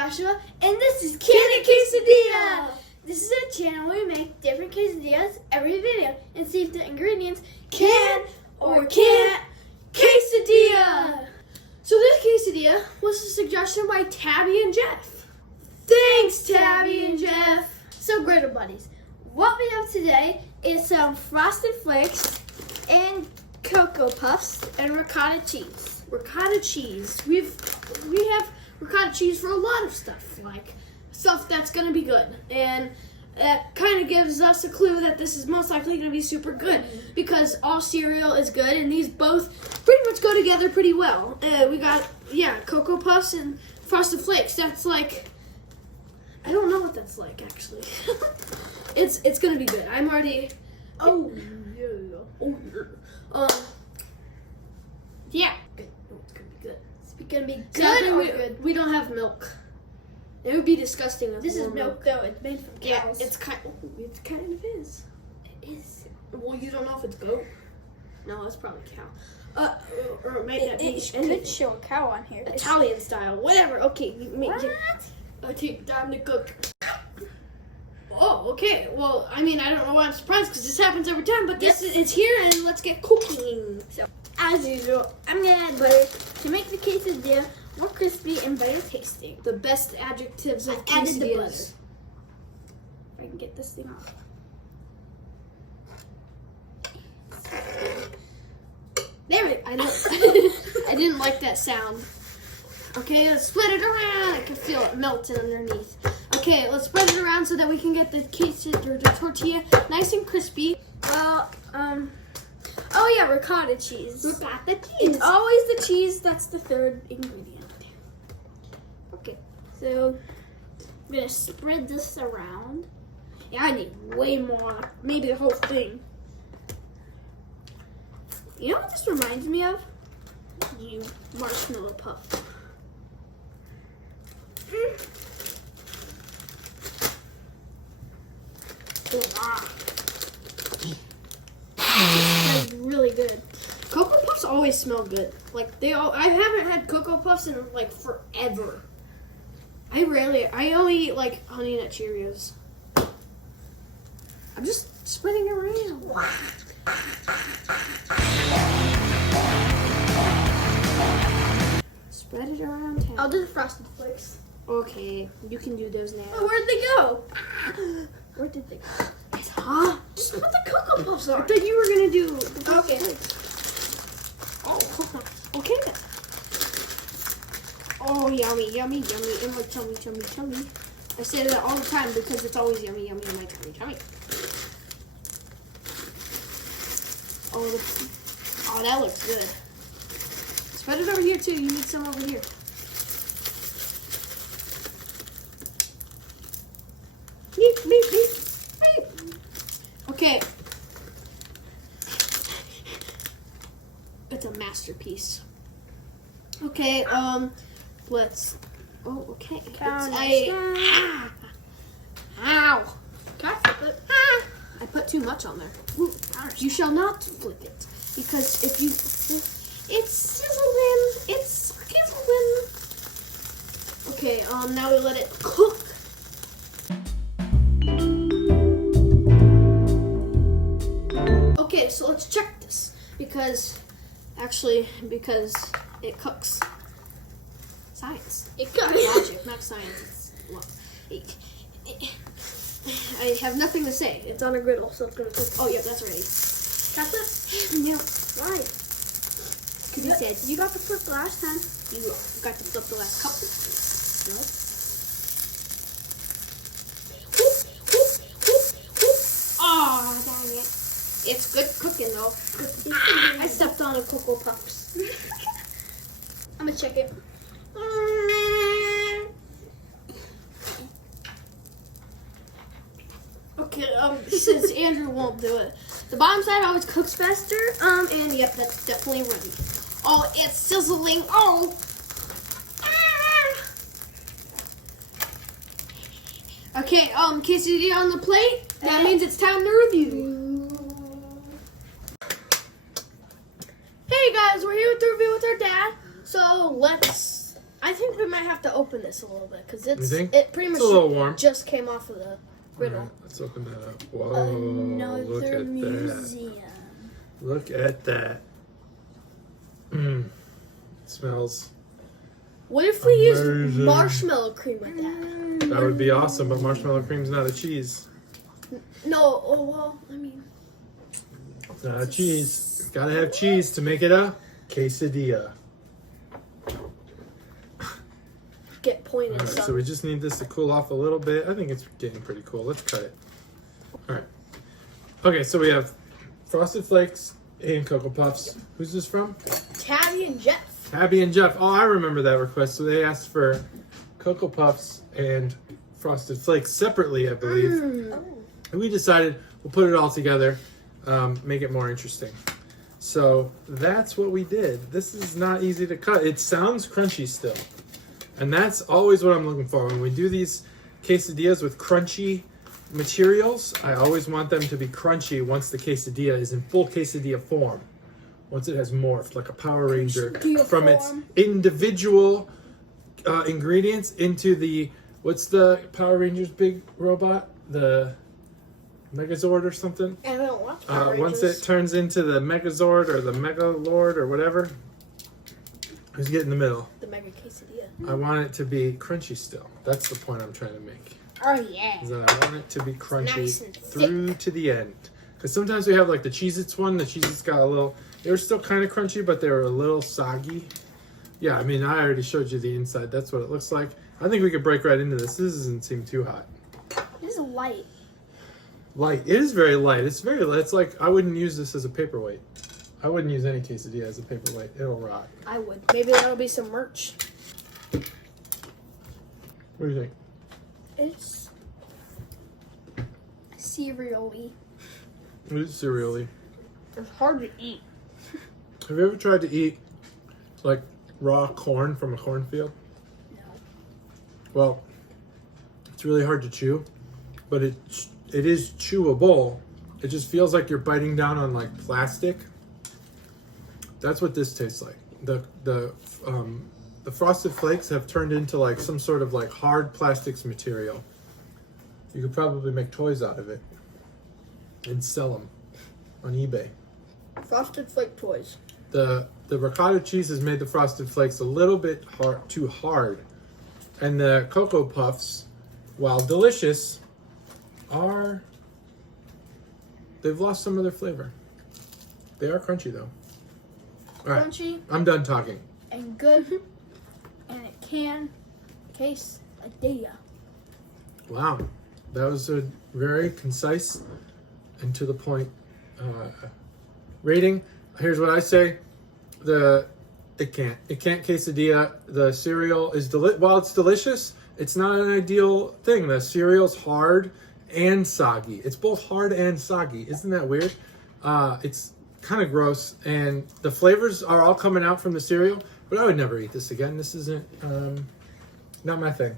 Joshua, and this is Candy Quesadilla. This is a channel where we make different quesadillas every video and see if the ingredients can or can't quesadilla. So this quesadilla was a suggestion by Tabby and Jeff. Thanks, Tabby and Jeff. So, Griddle Buddies, what we have today is some Frosted Flakes and Cocoa Puffs and ricotta cheese. Ricotta cheese. We have ricotta cheese for a lot of stuff, like stuff that's gonna be good, and that kind of gives us a clue that this is most likely gonna be super good because all cereal is good, and these both pretty much go together pretty well. We got Cocoa Puffs and Frosted Flakes. That's like, I don't know what that's like actually. It's gonna be good. I'm already. Yeah. Good. Oh, it's gonna be good. It's gonna be good. We don't have milk. It would be disgusting. This is milk though. It's made from cows. Yeah, it kind of is. It is. Well, you don't know if it's goat. No, it's probably cow. Or it might not be. It could show a cow on here. Italian style, whatever. Okay, What? I take time to cook. Oh, okay. Well, I mean, I don't know why I'm surprised because this happens every time, but it's here, and let's get cooking. So, As usual, I'm gonna add butter to make the quesadilla more crispy and better tasting. the best adjectives of I added the quesadillas. butter. If I can get this thing off. There it. I didn't like that sound. Okay, let's spread it around. I can feel it melting underneath. Okay, let's spread it around so that we can get the quesadilla or the tortilla nice and crispy. Oh yeah, ricotta cheese. Ricotta cheese. It's always the cheese that's the third ingredient. Okay. So I'm gonna spread this around. Yeah, I need way more. Maybe the whole thing. You know what this reminds me of? You marshmallow puff. That's really good. Cocoa Puffs always smell good. Like I haven't had Cocoa Puffs in like forever. I only eat like Honey Nut Cheerios. I'm just spreading it around. Spread it around town. I'll do the Frosted Flakes. Okay, you can do those now. Oh, where'd they go? Where did they go? It's hot. Just put the Cocoa Puffs I on. thought you were gonna do the Okay. Oh, okay then. Oh, yummy, yummy, yummy, in my tummy, tummy, tummy. I say that all the time because it's always yummy, yummy in my tummy, tummy. Oh, that looks good. Spread it over here too. You need some over here. Beep, beep, beep, beep. Okay. It's a masterpiece. Okay, let's. Oh, okay. Ow! I put too much on there. You shall not flip it because if you, it's sizzling. It's sizzling. Okay. Now we let it cook. Okay, so let's check this because it cooks. Science. It cooks. Logic, not science. I have nothing to say. It's on a griddle, so it's gonna cook. Oh, yeah, that's ready. Chocolate? No. Why? Because you said You got the flip the last time. you got to flip the last couple. No. Oh, dang it. It's good cooking, though. I stepped on a Cocoa Puffs. I'm gonna check it. Okay, since Andrew won't do it. The bottom side always cooks faster, and yep, that's definitely ready. Oh, it's sizzling, oh! Okay, quesadilla on the plate. That means it's time to review. Hey guys, we're here with the review with our dad. So let's I think we might have to open this a little bit because You think? it pretty much It's a little warm. just came off of the All griddle. right, let's open that up. Whoa, look Another at that. museum. Look at that. Mmm. Smells. What if we use Amazing. marshmallow cream with that? That would be awesome, but marshmallow cream's not a cheese. No, oh well, I mean, It's not a cheese. Gotta have cheese to make it a quesadilla. get pointed. Alright, so we just need this to cool off a little bit. I think it's getting pretty cool. Let's cut it. Alright. Okay, so we have Frosted Flakes and Cocoa Puffs. Who's this from? Tabby and Jeff. Tabby and Jeff. Oh, I remember that request. So they asked for Cocoa Puffs and Frosted Flakes separately, I believe. And we decided we'll put it all together, make it more interesting. So that's what we did. This is not easy to cut. It sounds crunchy still. And that's always what I'm looking for. When we do these quesadillas with crunchy materials, I always want them to be crunchy once the quesadilla is in full quesadilla form. Once it has morphed like a Power Ranger Quesadilla from its form. individual ingredients into the, what's the Power Rangers big robot? The Megazord or something? I don't watch Power Once Rangers. it turns into the Megazord or the MacLeod or whatever, who's get in the middle? The mega quesadilla. I want it to be crunchy still. That's the point I'm trying to make. Oh yeah. Is that I want it to be crunchy Nice and through to the end. Because sometimes we have like the Cheez-Its one. The Cheez-Its got a little, they were still kind of crunchy, but they were a little soggy. Yeah, I mean, I already showed you the inside. That's what it looks like. I think we could break right into this. This doesn't seem too hot. This is light. Light. It is very light. It's very light. It's like, I wouldn't use this as a paperweight. I wouldn't use any quesadilla as a paperweight. It'll rot. I would. Maybe that'll be some merch. What do you think? It's cereal-y. It is cereal-y. It's hard to eat. Have you ever tried to eat like raw corn from a cornfield? No. Well, it's really hard to chew, but it is chewable. It just feels like you're biting down on like plastic. That's what this tastes like. The Frosted Flakes have turned into like some sort of like hard plastics material. You could probably make toys out of it and sell them on eBay. Frosted Flake toys. The ricotta cheese has made the Frosted Flakes a little bit too hard. And the Cocoa Puffs, while delicious, they've lost some of their flavor. They are crunchy though. All right, Crunchy I'm done talking. and good, and it can taste like data. Wow, that was a very concise and to the point rating. Here's what I say: it can't quesadilla. The cereal is while it's delicious, it's not an ideal thing. The cereal's hard and soggy. It's both hard and soggy. Isn't that weird? It's kind of gross, and the flavors are all coming out from the cereal. But I would never eat this again. This isn't not my thing.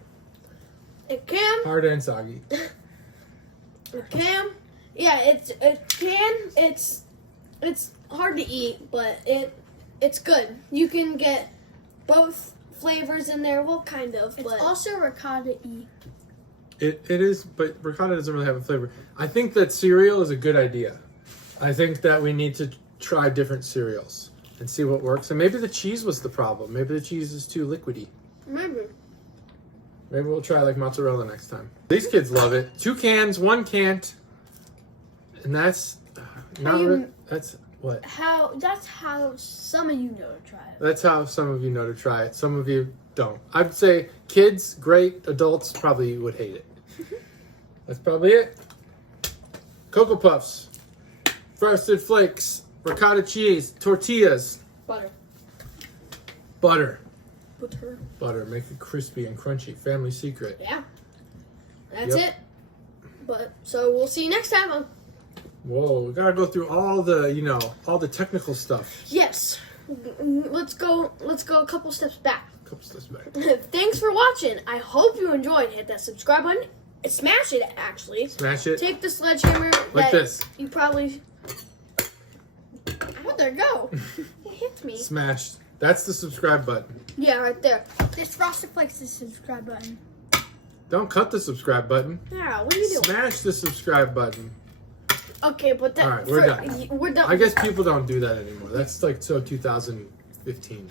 It can. Hard and soggy. It can. Yeah, it can. It's hard to eat, but it's good. You can get both flavors in there. Well, kind of, It's but also ricotta-y. It is, but ricotta doesn't really have a flavor. I think that cereal is a good idea. I think that we need to try different cereals and see what works. And maybe the cheese was the problem. Maybe the cheese is too liquidy. maybe. Maybe we'll try like mozzarella next time. These kids love it. 2 cans, 1 can't. And that's that's what? That's how some of you know to try it. That's how some of you know to try it. Some of you don't. I'd say kids, great. Adults probably would hate it. That's probably it. Cocoa Puffs, Frosted Flakes, ricotta cheese, tortillas, Butter. butter. Butter. Butter, make it crispy and crunchy. Family secret. Yeah. That's Yep. it. But so we'll see you next time. Whoa, we gotta go through all the technical stuff. Yes. Let's go a couple steps back. Couple steps back. Thanks for watching. I hope you enjoyed. Hit that subscribe button. Smash it, actually. Smash it. Take the sledgehammer. Like that this. You probably. How'd there go? It hit me. Smash That's the subscribe button. Yeah, right there. This Frosted Flakes is the subscribe button. Don't cut the subscribe button. Yeah, what are you doing? Smash the subscribe button. Okay, but that. All right, we're done. We're done. I guess people don't do that anymore. That's like so 2015.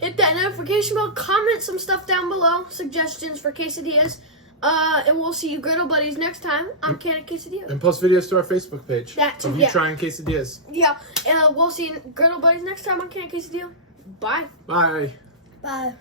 Hit that notification bell. Comment some stuff down below. Suggestions for quesadillas. And we'll see you Griddle Buddies next time on Can of Quesadillas. And post videos to our Facebook page. That too, of you yeah. trying quesadillas. Yeah, and we'll see you Griddle Buddies next time on Can of Quesadillas. Bye. Bye. Bye.